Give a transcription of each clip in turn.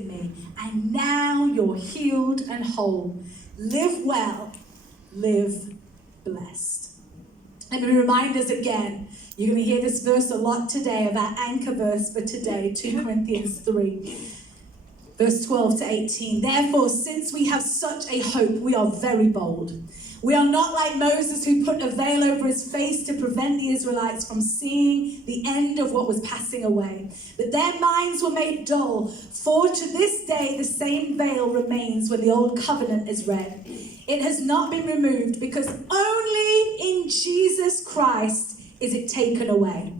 me, and now you're healed and whole. Live well, live blessed. Let me remind us again, you're going to hear this verse a lot today, of our anchor verse for today, 2 Corinthians 3, verse 12 to 18. Therefore, since we have such a hope, we are very bold. We are not like Moses, who put a veil over his face to prevent the Israelites from seeing the end of what was passing away. But their minds were made dull, for to this day the same veil remains when the old covenant is read. It has not been removed, because only in Jesus Christ is it taken away.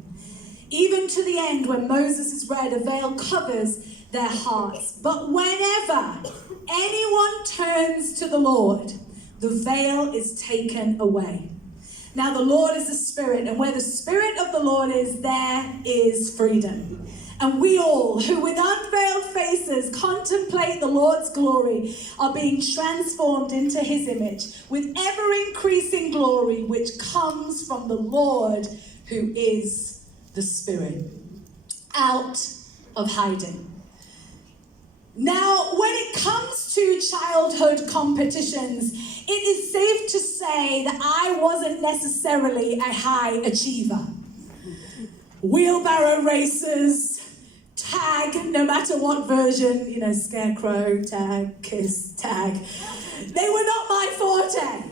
Even to the end, when Moses is read, a veil covers their hearts. But whenever anyone turns to the Lord, the veil is taken away. Now the Lord is the Spirit, and where the Spirit of the Lord is, there is freedom. And we all, who with unveiled faces contemplate the Lord's glory, are being transformed into his image with ever-increasing glory, which comes from the Lord, who is the Spirit. Out of hiding. Now, when it comes to childhood competitions, it is safe to say that I wasn't necessarily a high achiever. Wheelbarrow races, tag, no matter what version, scarecrow, tag, kiss, tag. They were not my forte.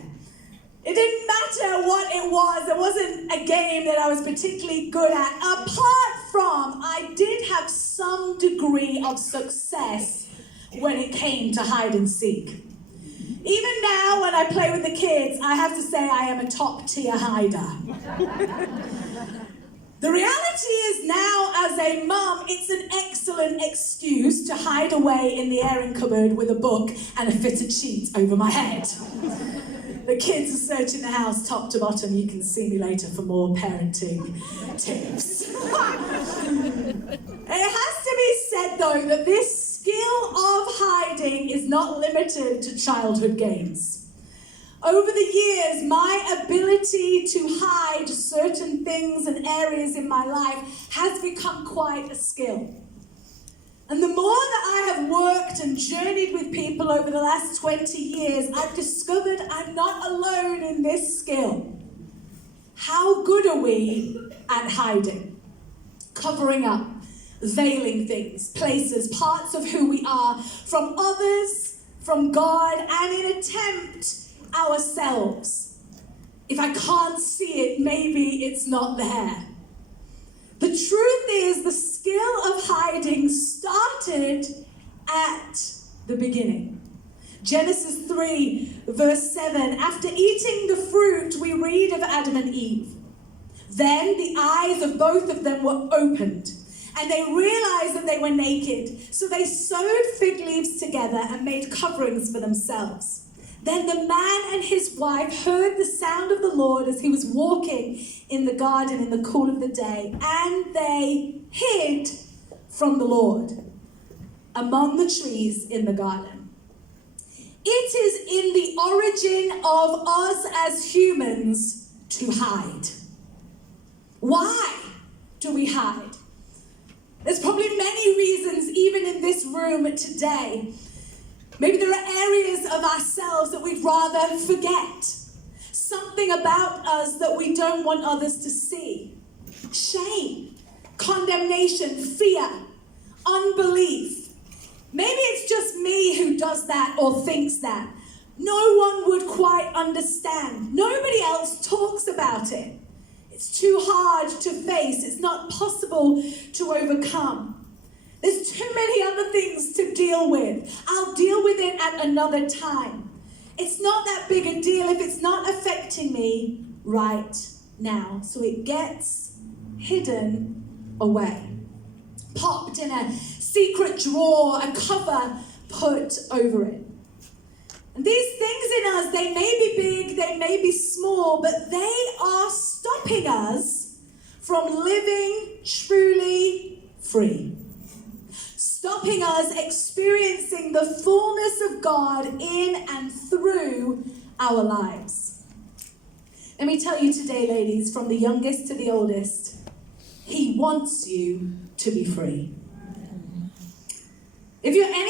It didn't matter what it was. There wasn't a game that I was particularly good at. Apart from, I did have some degree of success when it came to hide and seek. Even now, when I play with the kids, I have to say I am a top-tier hider. The reality is now, as a mum, it's an excellent excuse to hide away in the airing cupboard with a book and a fitted sheet over my head. The kids are searching the house top to bottom. You can see me later for more parenting tips. It has to be said, though, that this skill of hiding is not limited to childhood games. Over the years, my ability to hide certain things and areas in my life has become quite a skill. And the more that I have worked and journeyed with people over the last 20 years, I've discovered I'm not alone in this skill. How good are we at hiding, covering up, veiling things, places, parts of who we are from others, from God, and in attempt ourselves? If I can't see it, maybe it's not there. The truth is, the skill of hiding started at the beginning. Genesis 3, verse 7, after eating the fruit, we read of Adam and Eve. Then the eyes of both of them were opened, and they realized that they were naked. So they sewed fig leaves together and made coverings for themselves. Then the man and his wife heard the sound of the Lord as he was walking in the garden in the cool of the day, and they hid from the Lord among the trees in the garden. It is in the origin of us as humans to hide. Why do we hide? There's probably many reasons, even in this room today. Maybe there are areas of ourselves that we'd rather forget. Something about us that we don't want others to see. Shame, condemnation, fear, unbelief. Maybe it's just me who does that or thinks that. No one would quite understand. Nobody else talks about it. It's too hard to face. It's not possible to overcome. There's too many other things to deal with. I'll deal with it at another time. It's not that big a deal if it's not affecting me right now. So it gets hidden away. Popped in a secret drawer, a cover put over it. And these things in us, they may be big, they may be small, but they are stopping us from living truly free. Stopping us experiencing the fullness of God in and through our lives. Let me tell you today, ladies, from the youngest to the oldest, He wants you to be free.